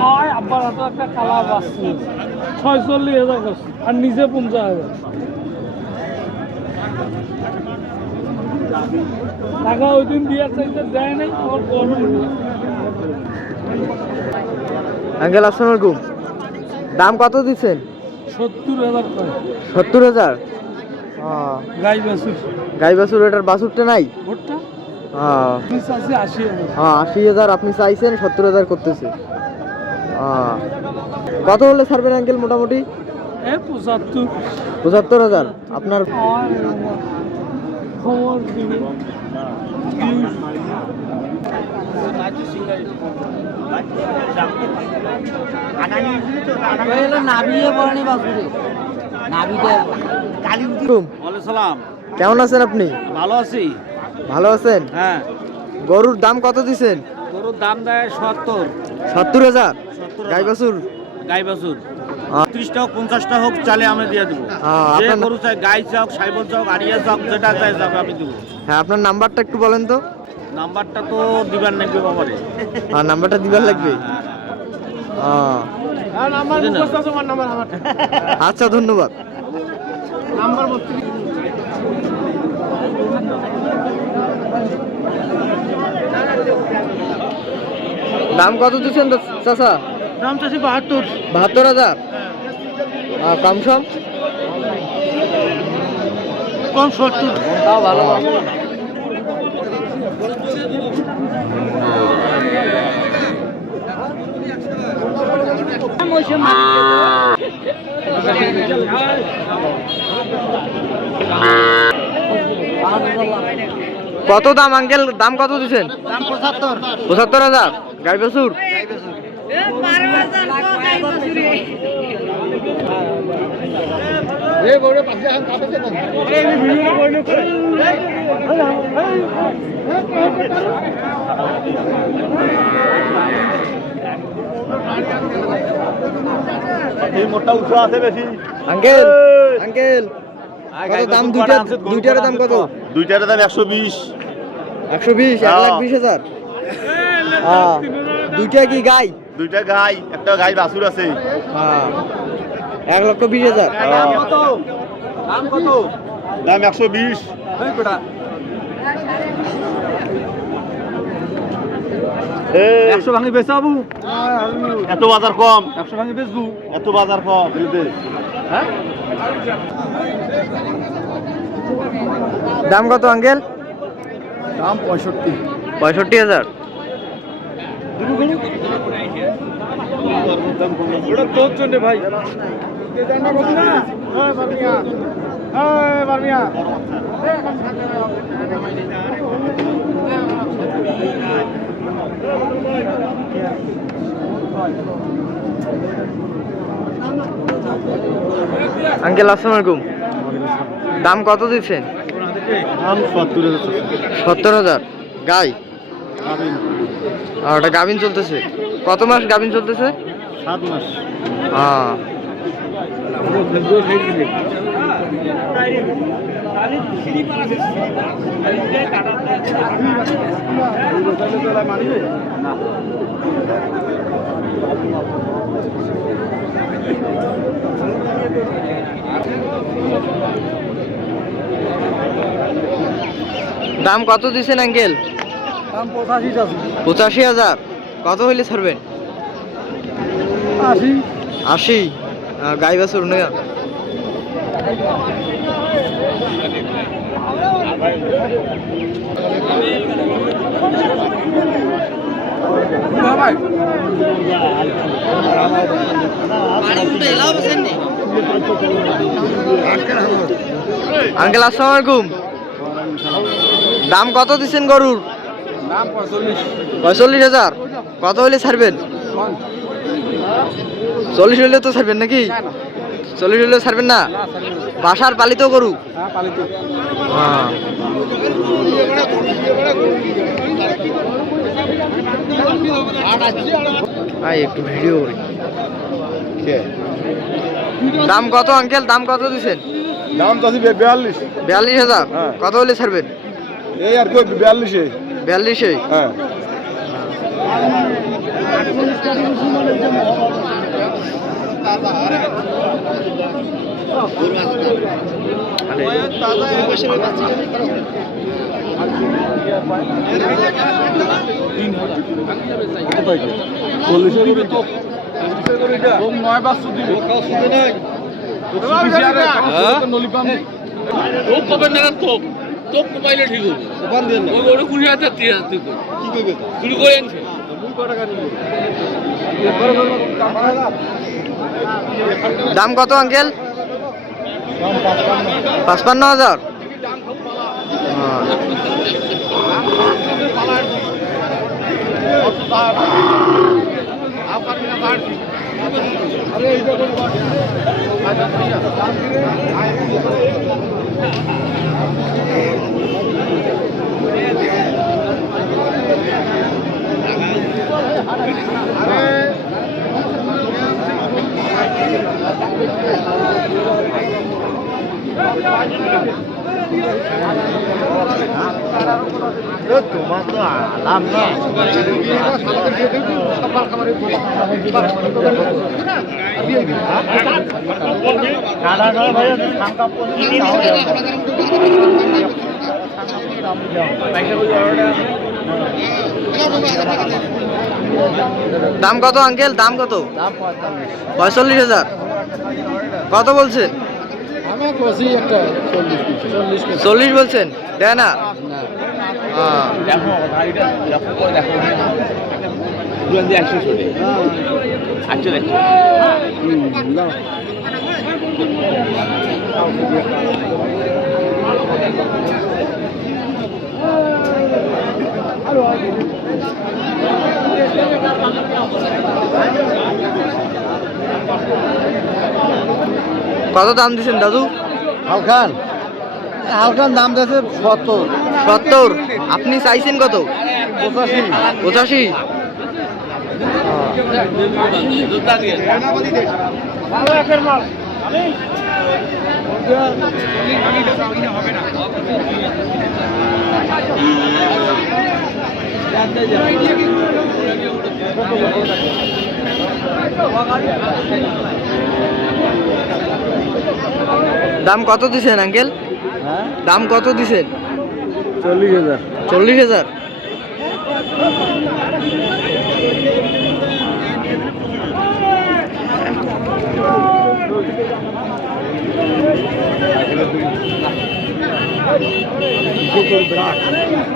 হয় আব্বার হাতে একটা কালা বাসছে 46,000 করছে আর নিজে 50,000 টাকা ওই দিন দিয়ে চাইতে দেয় নাই ওর গরম আঙ্কেল আসসালামু আলাইকুম। দাম কত দিচ্ছেন? 70,000 করে 70,000। গাই বাছুর গাই বাছুর, এটার বাছুরটা নাই? ভোটটা হ্যাঁ আমি চাচ্ছি 80,000 হ্যাঁ 80,000 আপনি চাইছেন, 70,000 করতেছে। কত হলে ছাড়বেন আঙ্কেল মোটামুটি? 75,000 আপনার। খবর দিবি কেমন আছেন আপনি? ভালো আছি। ভালো আছেন? হ্যাঁ। গরুর দাম কত দিছেন? গরুর দাম দেয় 70,000। গাই বাছুর? গাই বাছুর 30টা হোক 50টা হোক চালে আমি দিয়ে দেবো। যে গরু চাই, গাই চাও, সাইবল চাও, আড়িয়া চাও, যেটা চাই যাবে আমি দেবো। হ্যাঁ আপনার নাম্বারটা একটু বলেন তো। নাম্বারটা তো দিবার লাগবে বাবারে। হ্যাঁ নাম্বারটা দিবার লাগবে। আচ্ছা ধন্যবাদ। দাম কত দিচ্ছেন চাচা? দাম চাচ্ছি 72,000। কম সম? কম 70। তাও ভালো। কত দাম আঙ্কেল? দাম কত দিচ্ছেন? দাম 75,000। গাই বাছুর? আঙ্কেল আঙ্কেল কত দাম? দুইটার দাম কত? দুইটার দাম 120। 120? 1,20,000। দুইটা কি গাই? দুইটা গাই, একটা গাই বাছুর আছে। 1,20,000। দাম কত? দাম 120। এই 100 ভাঙি বেচাবো। এত বাজার কম। 100 ভাঙি বেচবো। এত বাজার কম হ্যাঁ। দাম কত আঙ্কেল? দাম 65। 65,000। ওটা তোর জন্য ভাই। আঙ্কেল আসসালামু আলাইকুম। দাম কত দিচ্ছেন? দাম 70,000। 70,000। গাই? ওটা গাভিন চলতেছে? কত মাস গাভিন চলতেছে? 7 মাস। দাম কত দিচ্ছেন আঙ্কেল? দাম 85। 85,000। কত হইলে ছাড়বেন? 80। 80? গাই বাছুর না? আঙ্কেল আসসালামু আলাইকুম। দাম কত দিচ্ছেন গরুর? দাম 45। 45,000। কত হইলে ছাড়বেন? 40 হইলে তো ছাড়বেন নাকি? 40 হইলে ছাড়বেন না? বাসার পালিত গরু? হ্যাঁ পালিত। একটু ভিডিও করি। দাম কত আঙ্কেল? দাম কত দিচ্ছেন? দাম তো 42। 42,000। কত হলে ছাড়বেন? এই আর কি 42। 42? হ্যাঁ। দাম কত আঙ্কেল? 55,000। তোমার তো আলাম না দাম কত আঙ্কেল? দাম কত? 45,000। কত বলছেন? 40 বলছেন? দেয় না? কত দাম দিচ্ছেন দাদু? হালখান হালখান দাম দিয়েছে 70। আপনি চাইছেন কত? 85। দাম কত দিছেন আঙ্কেল? দাম কত দিছেন? 40,000। 40,000।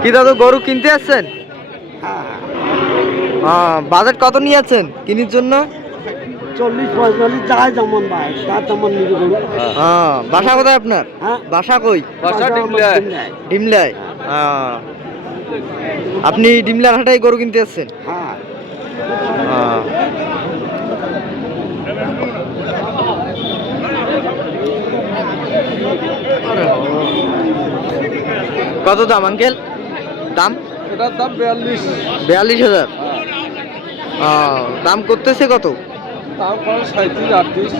কি দাদু গরু কিনতে আসছেন? বাজেট কত নিয়ে যাচ্ছেন কিনির জন্য? 40-45 যাই যেমন ভাই তার তেমন নিবে গরু। বাসা কোথায় আপনার? বাসা কই? ডিমলায়। আপনি ডিমলার হাটায় গরু কিনতে আসছেন? কত দাম আঙ্কেল? দাম? এটার দাম 42,000। দাম করতেছে কত? দাম করে 37-38।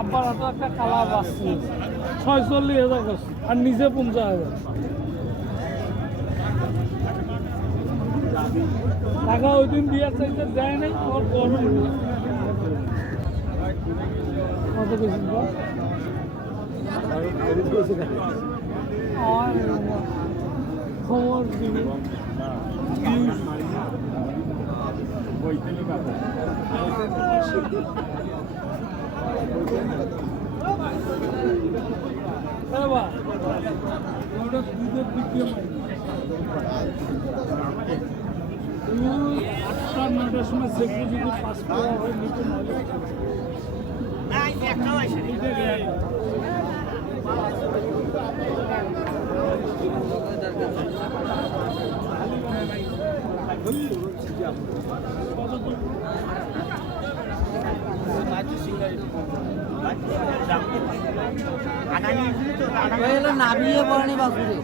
আব্বার হাতে একটা কালা বাসছে 46,000 করছে আর নিজে 50,000 টাকা ওই দিন দিয়ে চাইতে দেয় নাই ওর গরম কত বেশি খবর দিবি ওটা দুধের দ্বিতীয় 8টা-9টার সময় সেগুলো যদি 5 টাকা হয় নিচে নয় নাবিয়ে পড়েনি বাসুরে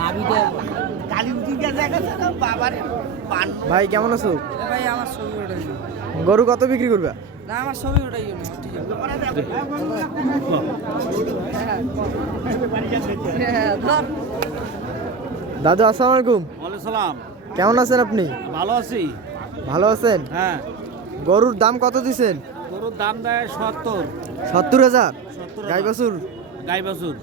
নাবিটা ভাই কেমন আছো? ভাই আমার ছবি গরু কত বিক্রি করবে? না আমার ছবি ওটাই জন্য ঠিক আছে দাদু আসসালামু আলাইকুম। ওয়ালাইকুম সালাম। কেমন আছেন আপনি? ভালো আছি। ভালো আছেন? হ্যাঁ। গরুর দাম কত দিছেন? গরুর দাম দেয় 70। 70,000? 70,000 গাই বাছুর? গাই বাছুর।